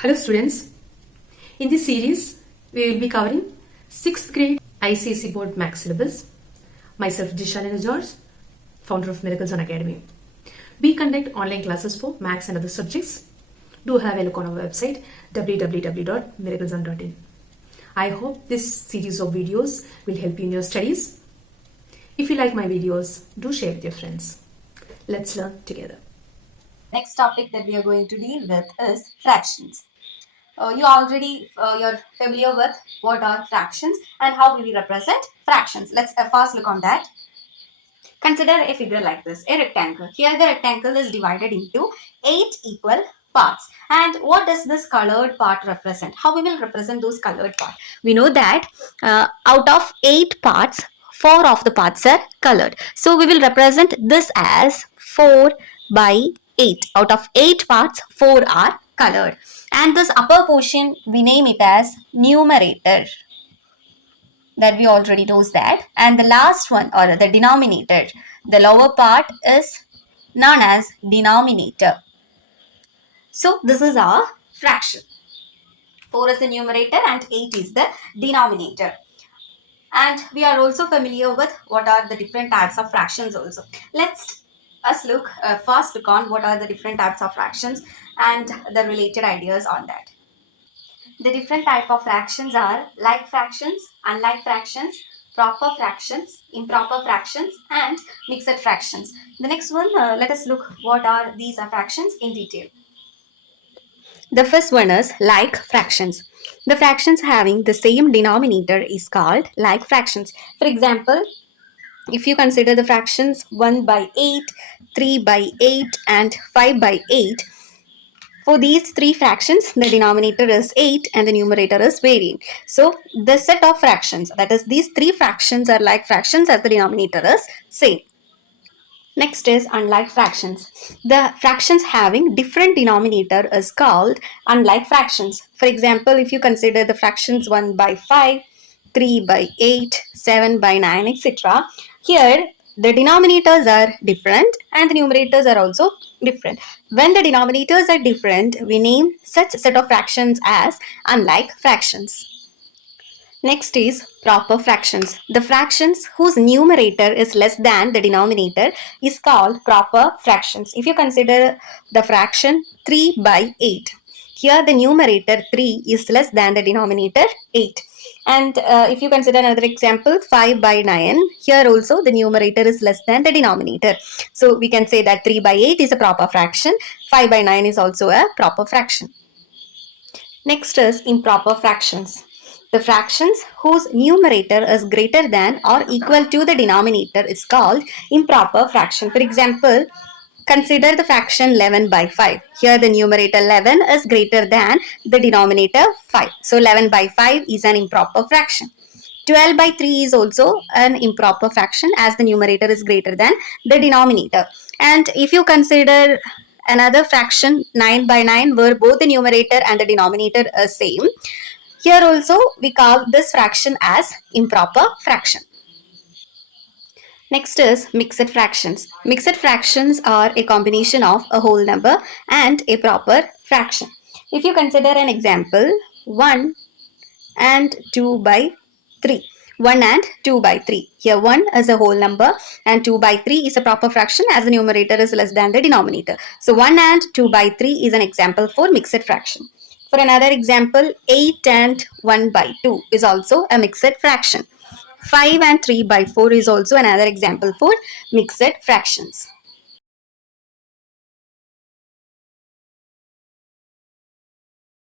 Hello students, in this series we will be covering 6th grade ICSE board max syllabus. Myself Dishalina George, founder of Miracles on Academy. We conduct online classes for max and other subjects. Do have a look on our website www.miracleson.in. I hope this series of videos will help you in your studies. If you like my videos, do share with your friends. Let's learn together. Next topic that we are going to deal with is fractions. You're familiar with what are fractions and how will we represent fractions. Let's first look on that. Consider a figure like this, a rectangle. Here the rectangle is divided into 8 equal parts. And what does this colored part represent? How we will represent those colored parts? We know that out of 8 parts, 4 of the parts are colored. So we will represent this as 4 by 8. Out of 8 parts, 4 are colored. And this upper portion, we name it as numerator. That we already knows that. And the last one, or the denominator, the lower part is known as denominator. So this is our fraction. 4 is the numerator and 8 is the denominator. And we are also familiar with what are the different types of fractions also. Let's first look on what are the different types of fractions and the related ideas on that. The different type of fractions are like fractions, unlike fractions, proper fractions, improper fractions, and mixed fractions. The next one, let us look what are these fractions in detail. The first one is like fractions. The fractions having the same denominator is called like fractions. For example, if you consider the fractions 1 by 8, 3 by 8, and 5 by 8, for these 3 fractions, the denominator is 8 and the numerator is varying. So, the set of fractions, that is these 3 fractions are like fractions as the denominator is same. Next is unlike fractions. The fractions having different denominator is called unlike fractions. For example, if you consider the fractions 1 by 5, 3 by 8, 7 by 9, etc. Here, the denominators are different and the numerators are also different. When the denominators are different, we name such set of fractions as unlike fractions. Next is proper fractions. The fractions whose numerator is less than the denominator is called proper fractions. If you consider the fraction 3 by 8, here the numerator 3 is less than the denominator 8. And if you consider another example, 5 by 9, here also the numerator is less than the denominator. So we can say that 3 by 8 is a proper fraction, 5 by 9 is also a proper fraction. Next is improper fractions. The fractions whose numerator is greater than or equal to the denominator is called improper fraction. For example, consider the fraction 11 by 5. Here the numerator 11 is greater than the denominator 5. So 11 by 5 is an improper fraction. 12 by 3 is also an improper fraction as the numerator is greater than the denominator. And if you consider another fraction 9 by 9 where both the numerator and the denominator are same, here also we call this fraction as improper fraction. Next is mixed fractions. Mixed fractions are a combination of a whole number and a proper fraction. If you consider an example, 1 and 2 by 3. 1 and 2 by 3. Here 1 is a whole number and 2 by 3 is a proper fraction as the numerator is less than the denominator. So 1 and 2 by 3 is an example for mixed fraction. For another example, 8 and 1 by 2 is also a mixed fraction. 5 and 3 by 4 is also another example for mixed fractions.